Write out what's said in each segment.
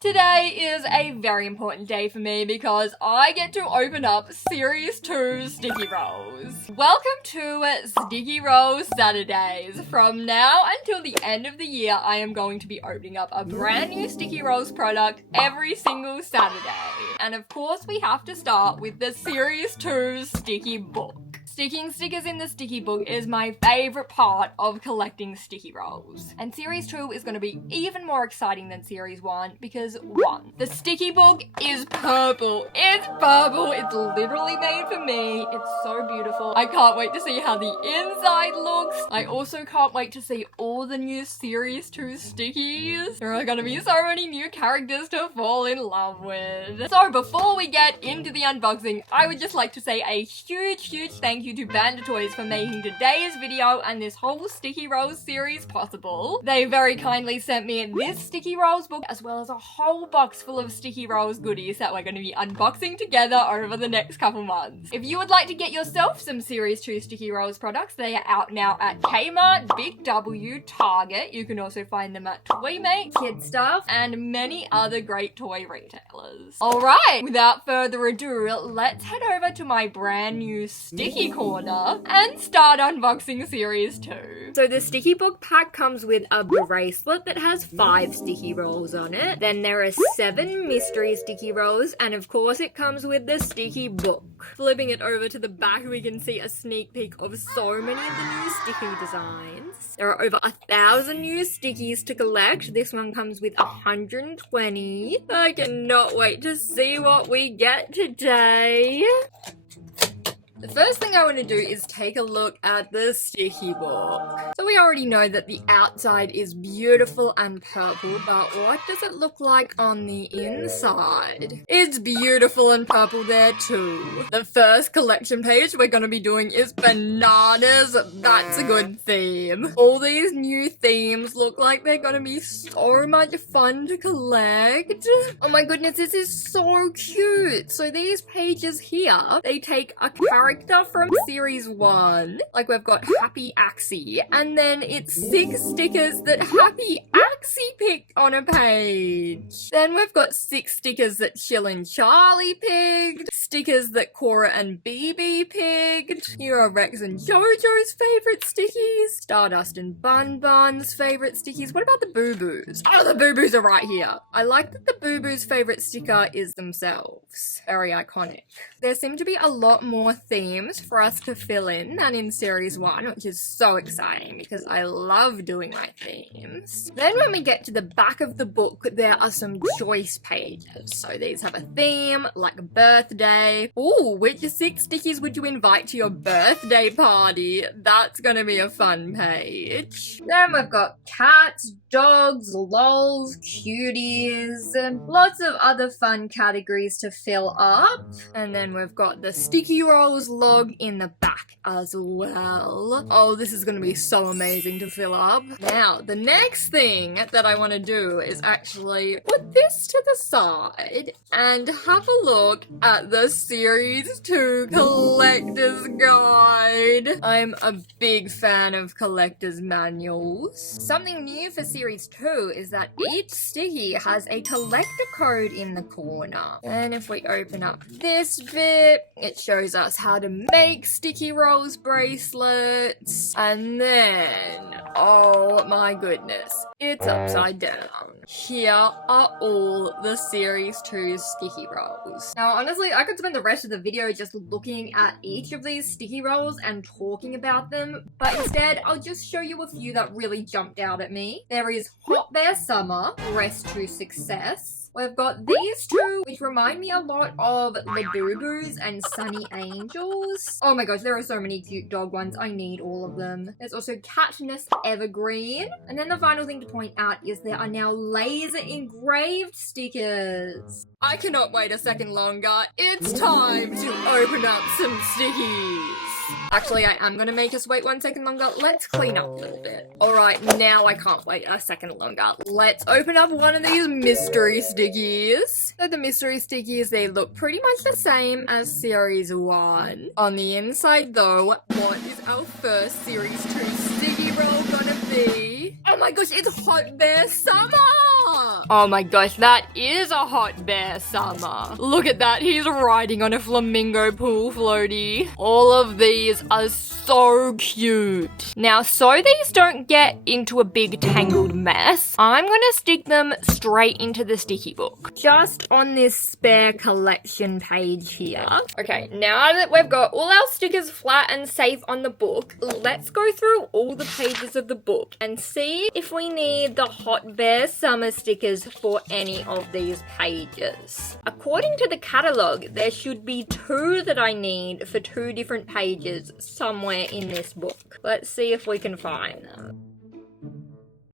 Today is a very important day for me because I get to open up Series 2 Sticki Rolls. Welcome to Sticki Rolls Saturdays. From now until the end of the year, I am going to be opening up a brand new Sticki Rolls product every single Saturday. And of course, we have to start with the Series 2 Sticki Book. Sticking stickers in the Sticki Book is my favourite part of collecting Sticki Rolls. And Series 2 is going to be even more exciting than Series 1 because 1. The Sticki Book is purple. It's purple. It's literally made for me. It's so beautiful. I can't wait to see how the inside looks. I also can't wait to see all the new Series 2 stickies. There are going to be so many new characters to fall in love with. So before we get into the unboxing, I would just like to say a huge thank you to Banda Toys for making today's video and this whole Sticki Rolls series possible. They very kindly sent me this Sticki Rolls book as well as a whole box full of Sticki Rolls goodies that we're going to be unboxing together over the next couple months. If you would like to get yourself some Series 2 Sticki Rolls products, they are out now at Kmart, Big W, Target. You can also find them at Toymate, Kid Stuff, and many other great toy retailers. Alright, without further ado, let's head over to my brand new Sticki corner and start unboxing Series 2. So the Sticki Book pack comes with a bracelet that has 5 Sticki Rolls on it. Then there are 7 mystery Sticki Rolls, and of course it comes with the Sticki Book. Flipping it over to the back, we can see a sneak peek of so many of the new Sticki designs. There are over 1,000 new stickies to collect. This one comes with 120. I cannot wait to see what we get today. The first thing I want to do is take a look at the Sticki Book. So we already know that the outside is beautiful and purple, but what does it look like on the inside? It's beautiful and purple there too. The first collection page we're going to be doing is bananas. That's a good theme. All these new themes look like they're going to be so much fun to collect. Oh my goodness, this is so cute. So these pages here, they take a character from Series 1. Like we've got Happy Axie, and then it's 6 stickers that Happy Axie picked on a page. Then we've got 6 stickers that Chill and Charlie picked, stickers that Cora and BB picked. Here are Rex and JoJo's favourite stickies, Stardust and Bun Bun's favourite stickies. What about the Boo Boos? Oh, the Boo Boos are right here. I like that the Boo Boos' favourite sticker is themselves. Very iconic. There seem to be a lot more themes for us to fill in than in Series 1, which is so exciting because I love doing my themes. Then when we get to the back of the book, there are some choice pages. So these have a theme, like birthday. Ooh, which 6 stickies would you invite to your birthday party? That's gonna be a fun page. Then we've got cats, dogs, lols, cuties, and lots of other fun categories to fill up. And then we've got the Sticki Rolls log in the back as well. Oh, this is going to be so amazing to fill up. Now, the next thing that I want to do is actually put this to the side and have a look at the Series 2 Collector's Guide. I'm a big fan of collector's manuals. Something new for Series 2 is that each sticky has a collector code in the corner. And if we open up this bit, it shows us how to make Sticki Rolls bracelets. And then, oh my goodness, it's upside down. Here are all the Series 2 Sticki Rolls. Now, honestly, I could spend the rest of the video just looking at each of these Sticki Rolls and talking about them, but instead, I'll just show you a few that really jumped out at me. There is Hot Bear Summer, Rest to Success. We've got these two, which remind me a lot of the Boo Boos and Sunny Angels. Oh my gosh, there are so many cute dog ones. I need all of them. There's also Katniss Evergreen. And then the final thing to point out is there are now laser engraved stickers. I cannot wait a second longer. It's time to open up some stickies. Actually, I am gonna make us wait 1 second longer. Let's clean up a little bit. Alright, now I can't wait a second longer. Let's open up one of these mystery stickies. So the mystery stickies, they look pretty much the same as Series 1. On the inside though, what is our first Series 2 Sticki Roll gonna be? Oh my gosh, it's Hot Bear Summer! Oh my gosh, that is a hot bear summer. Look at that, he's riding on a flamingo pool floaty. All of these are so cute. Now, so these don't get into a big tangled mess, I'm gonna stick them straight into the sticky book. Just on this spare collection page here. Okay, now that we've got all our stickers flat and safe on the book, let's go through all the pages of the book and see if we need the hot bear summer stickers for any of these pages. According to the catalogue, there should be 2 that I need for 2 different pages somewhere in this book. Let's see if we can find them.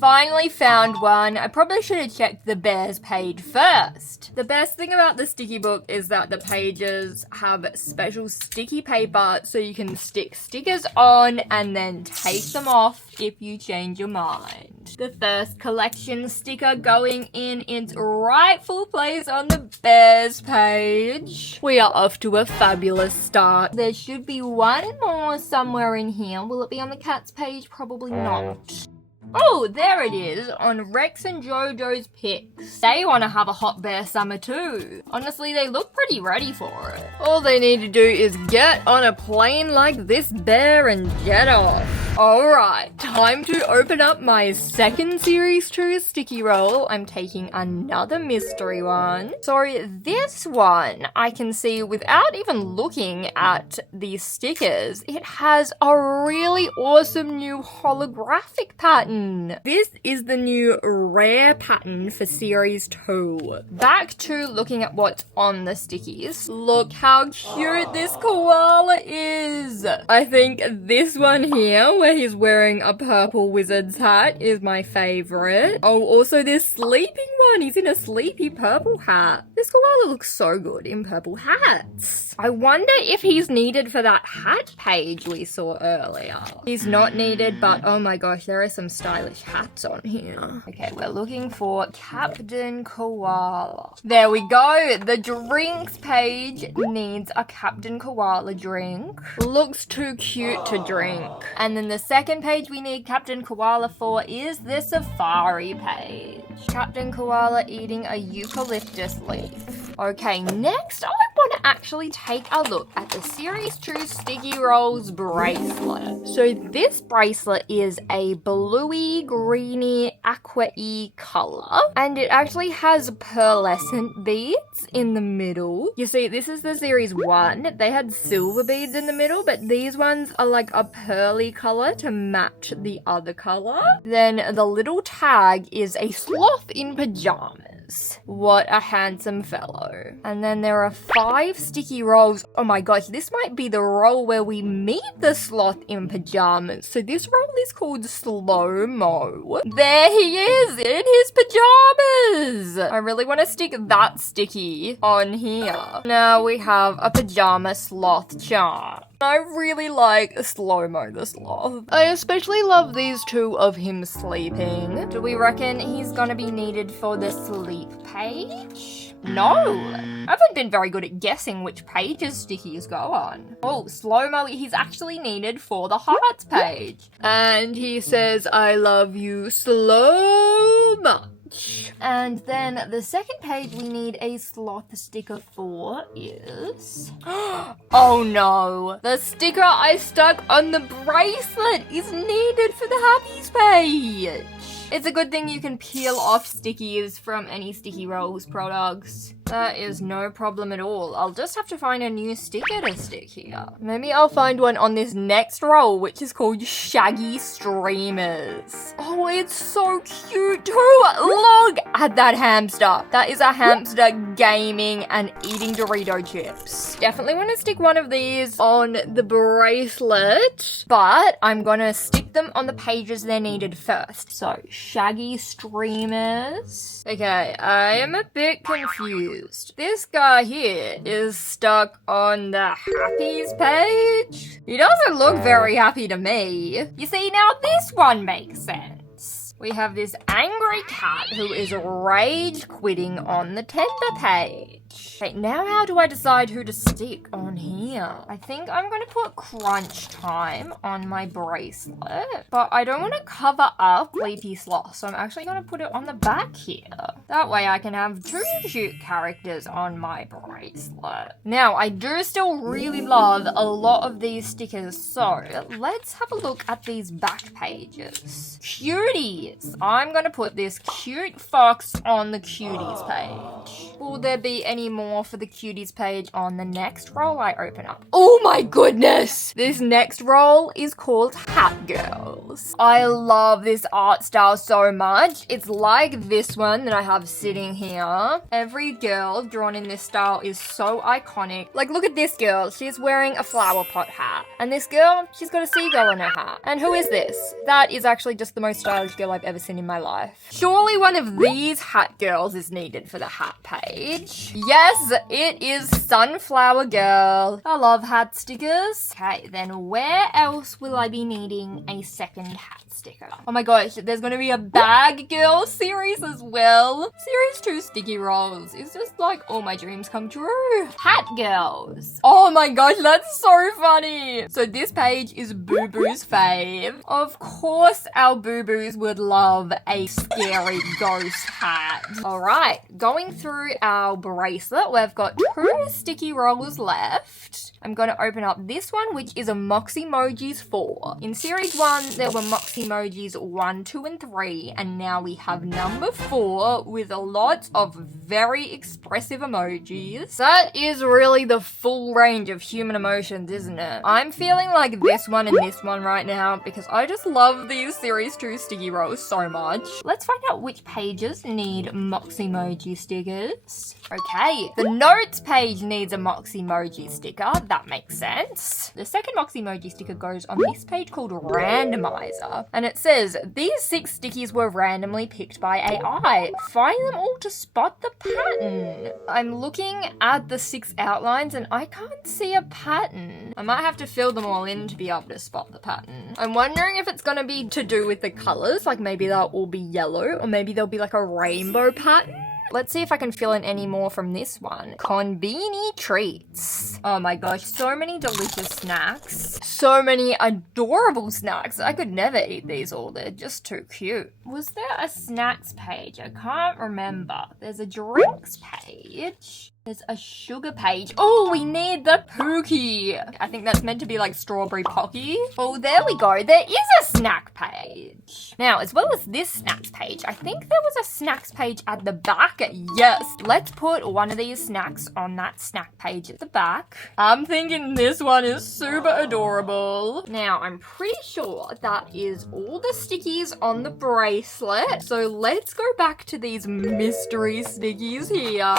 Finally found one. I probably should have checked the bears page first. The best thing about the sticky book is that the pages have special sticky paper so you can stick stickers on and then take them off if you change your mind. The first collection sticker going in its rightful place on the bears page. We are off to a fabulous start. There should be one more somewhere in here. Will it be on the cats page? Probably not. Oh, there it is, on Rex and Jojo's pics. They want to have a hot bear summer too. Honestly, they look pretty ready for it. All they need to do is get on a plane like this bear and jet off. Alright, time to open up my second Series 2 sticky roll. I'm taking another mystery one. So this one, I can see without even looking at these stickers, it has a really awesome new holographic pattern. This is the new rare pattern for Series 2. Back to looking at what's on the stickies. Look how cute this koala is. I think this one here, where he's wearing a purple wizard's hat, is my favorite. Oh, also this sleeping one. He's in a sleepy purple hat. This koala looks so good in purple hats. I wonder if he's needed for that hat page we saw earlier. He's not needed, but oh my gosh, there are some stylish hats on here. Okay, we're looking for Captain Koala. There we go. The drinks page needs a Captain Koala drink. Looks too cute to drink. And then the second page we need Captain Koala for is the safari page. Captain Koala eating a eucalyptus leaf. Okay, next I want to actually take a look at the Series 2 Sticki Rolls bracelet. So this bracelet is a bluey, greeny, aqua-y colour, and it actually has pearlescent beads in the middle. You see, this is the Series 1. They had silver beads in the middle, but these ones are like a pearly colour to match the other colour. Then the little tag is a sloth in pyjamas. What a handsome fellow. And then there are 5 sticky rolls. Oh my gosh, this might be the roll where we meet the sloth in pyjamas. So this roll is called Slow-Mo. There he is in his pyjamas. I really want to stick that sticky on here. Now we have a pajama sloth charm. I really like Slow-Mo the sloth. I especially love these 2 of him sleeping. Do we reckon he's gonna be needed for the sleep page? No! I haven't been very good at guessing which pages stickies go on. Oh, Slow-Mo, he's actually needed for the hearts page. And he says, I love you so much. And then the second page we need a sloth sticker for is... oh no! The sticker I stuck on the bracelet is needed for the Happies page! It's a good thing you can peel off stickies from any Sticki Rolls products. That is no problem at all. I'll just have to find a new sticker to stick here. Maybe I'll find one on this next roll, which is called Shaggy Streamers. Oh, it's so cute too! Look at that hamster. That is a hamster gaming and eating Dorito chips. Definitely want to stick one of these on the bracelet, but I'm gonna stick them on the pages they're needed first. So, Shaggy Streamers. Okay, I am a bit confused. This guy here is stuck on the Happies page. He doesn't look very happy to me. You see, now this one makes sense. We have this angry cat who is rage quitting on the tender page. Okay, now how do I decide who to stick on here? I think I'm going to put crunch time on my bracelet, but I don't want to cover up Sleepy Sloth, so I'm actually going to put it on the back here. That way I can have two cute characters on my bracelet. Now, I do still really love a lot of these stickers, so let's have a look at these back pages. Cuties! I'm going to put this cute fox on the cuties page. Will there be any more for the cuties page on the next roll I open up? Oh my goodness! This next roll is called Hat Girls. I love this art style so much. It's like this one that I have sitting here. Every girl drawn in this style is so iconic. Like, look at this girl. She's wearing a flower pot hat. And this girl, she's got a seagull in her hat. And who is this? That is actually just the most stylish girl I've ever seen in my life. Surely one of these hat girls is needed for the hat page. Yes, it is Sunflower Girl. I love hat stickers. Okay, then where else will I be needing a second hat sticker? Oh my gosh, there's gonna be a Bag Girl series as well. Series 2 Sticki Rolls is just like all my dreams come true. Hat Girls. Oh my gosh, that's so funny. So this page is Boo Boo's fave. Of course our Boo Boos would love a scary ghost hat. Alright, going through our bracelet, we've got 2 Sticki Rolls left. I'm going to open up this one, which is a Moxie Emojis 4. In series 1, there were Moxie Emojis 1, 2, and 3, and now we have number 4 with a lot of very expressive emojis. That is really the full range of human emotions, isn't it? I'm feeling like this one and this one right now because I just love these series 2 Sticki Rolls so much. Let's find out which pages need Moxie Emoji stickers. Okay, the notes page needs a Moxie Emoji sticker. That makes sense. The second Moxie Emoji sticker goes on this page called Randomizer. And it says, these 6 stickies were randomly picked by AI. Find them all to spot the pattern. I'm looking at the 6 outlines and I can't see a pattern. I might have to fill them all in to be able to spot the pattern. I'm wondering if it's gonna be to do with the colors, like maybe they'll all be yellow, or maybe there'll be like a rainbow pattern. Let's see if I can fill in any more from this one. Conbini treats. Oh my gosh, so many delicious snacks. So many adorable snacks. I could never eat these all. They're just too cute. Was there a snacks page? I can't remember. There's a drinks page. There's a sugar page. Oh, we need the Pookie. I think that's meant to be like strawberry pocky. Oh, there we go. There is a snack page. Now, as well as this snacks page, I think there was a snacks page at the back. Yes. Let's put one of these snacks on that snack page at the back. I'm thinking this one is super adorable. Now, I'm pretty sure that is all the stickies on the bracelet. So let's go back to these mystery stickies here.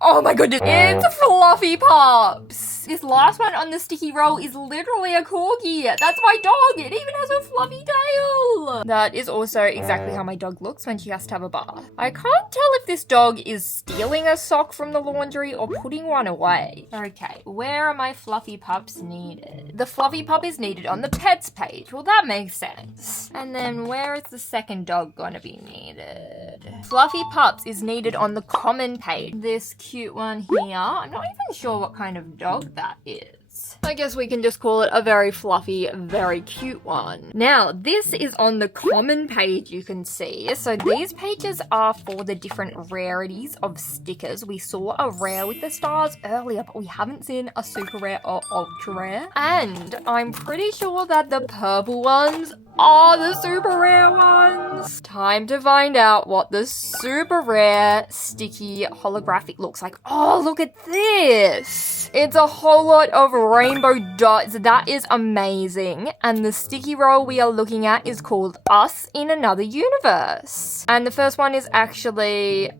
Oh my goodness, it's Fluffy Pups. This last one on the Sticki Roll is literally a corgi. That's my dog. It even has a fluffy tail. That is also exactly how my dog looks when she has to have a bath. I can't tell if this dog is stealing a sock from the laundry or putting one away. Okay, where are my Fluffy Pups needed? The Fluffy Pup is needed on the pets page. Well, that makes sense. And then where is the second dog gonna be needed? Fluffy Pups is needed on the common page. This cute one here. I'm not even sure what kind of dog that is. I guess we can just call it a very fluffy, very cute one. Now, this is on the common page, you can see. So these pages are for the different rarities of stickers. We saw a rare with the stars earlier, but we haven't seen a super rare or ultra rare. And I'm pretty sure that the purple ones are the super rare ones. Time to find out what the super rare sticky holographic looks like. Oh, look at this. It's a whole lot of rainbow dots. That is amazing. And the Sticki Roll we are looking at is called Us in Another Universe. And the first one is actually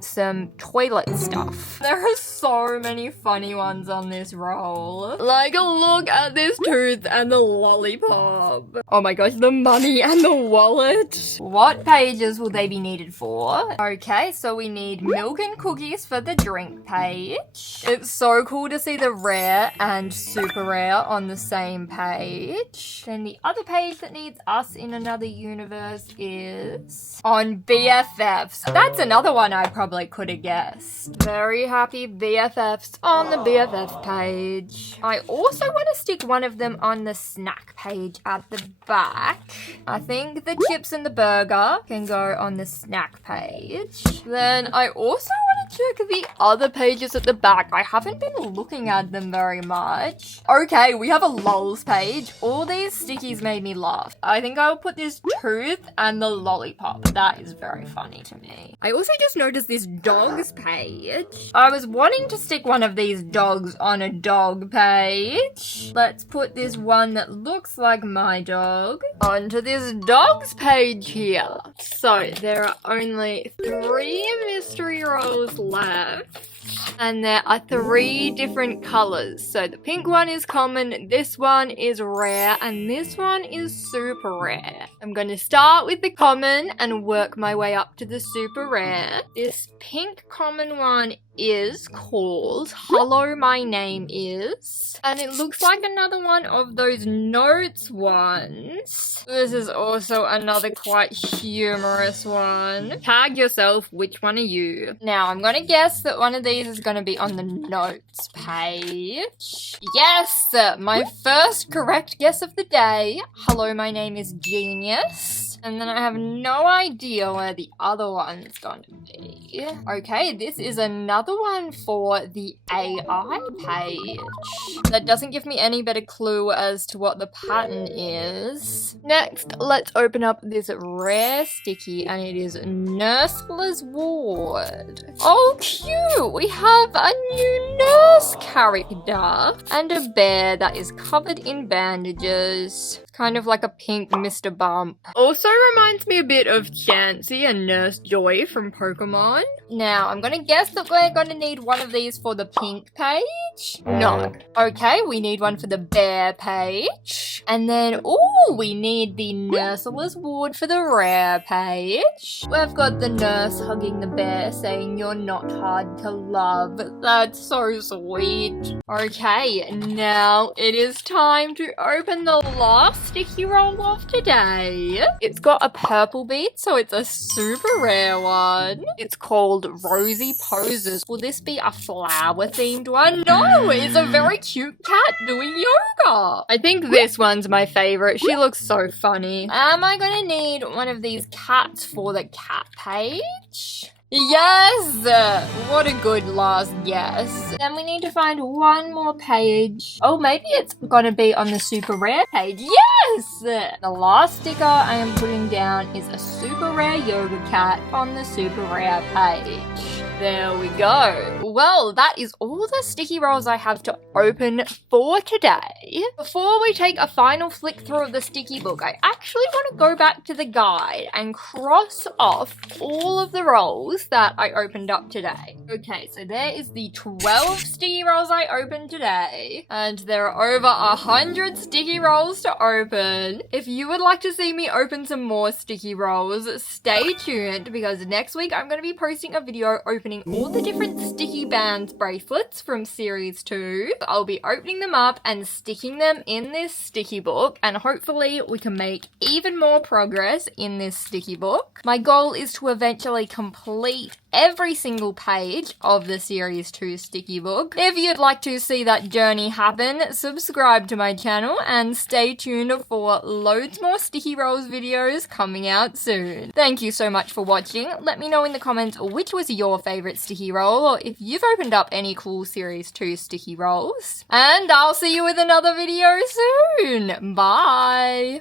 some toilet stuff. There are so many funny ones on this roll. Like, look at this tooth and the lollipop. Oh my gosh, the money and the wallet. What pages will they be needed for? Okay, so we need milk and cookies for the drink page. It's so cool to see the rare and super rare on the same page. Then the other page that needs us in another universe is on BFFs. That's another one I probably could have guessed. Very happy BFFs on the BFF page. I also want to stick one of them on the snack page at the back. I think the chips and the burger can go on the snack page. Then I also want to check the other pages at the back. I haven't been looking at them very much. Okay, we have a lols page. All these stickies made me laugh. I think I'll put this tooth and the lollipop. That is very funny to me. I also just noticed this dogs page. I was wanting to stick one of these dogs on a dog page. Let's put this one that looks like my dog onto this dogs page here. So there are only 3 mystery rolls left. And there are 3 different colors. So the pink one is common, this one is rare, and this one is super rare. I'm going to start with the common and work my way up to the super rare. This pink common one is called Hello, My Name Is. And it looks like another one of those notes ones. This is also another quite humorous one. Tag yourself, which one are you? Now, I'm gonna guess that one of these is gonna be on the notes page. Yes! My first correct guess of the day. Hello, my name is Genius. And then I have no idea where the other one's gonna be. Okay, this is another one for the AI page. That doesn't give me any better clue as to what the pattern is. Next, let's open up this rare sticky, and it is Nursla's Ward. Oh, cute! We have a new nurse character and a bear that is covered in bandages. Kind of like a pink Mr. Bump. Also reminds me a bit of Chansey and Nurse Joy from Pokemon. Now, I'm gonna guess that we're gonna need one of these for the pink page. No. Okay, we need one for the bear page. And then, ooh, we need the Nursela's Ward for the rare page. We've got the nurse hugging the bear saying, "You're not hard to love." That's so sweet. Okay, now it is time to open the last sticky roll of today. It's got a purple bead, so it's a super rare one. It's called Rosy Poses. Will this be a flower themed one? No, it's a very cute cat doing yoga. I think this one's my favorite. She looks so funny. Am I gonna need one of these cats for the cat page? Yes! What a good last guess. Then we need to find one more page. Oh, maybe it's gonna be on the super rare page. Yes! The last sticker I am putting down is a super rare yoga cat on the super rare page. There we go. Well, that is all the sticky rolls I have to open for today. Before we take a final flick through of the sticky book, I actually want to go back to the guide and cross off all of the rolls that I opened up today. Okay, so there is the 12 sticky rolls I opened today, and there are over 100 sticky rolls to open. If you would like to see me open some more sticky rolls, stay tuned, because next week I'm going to be posting a video opening all the different sticky bands bracelets from series 2. I'll be opening them up and sticking them in this sticky book, and hopefully we can make even more progress in this sticky book. My goal is to eventually complete every single page of the series 2 sticky book. If you'd like to see that journey happen, subscribe to my channel and stay tuned for loads more sticky rolls videos coming out soon. Thank you so much for watching. Let me know in the comments which was your favorite sticky roll, or if you've opened up any cool series 2 sticky rolls. And I'll see you with another video soon. Bye!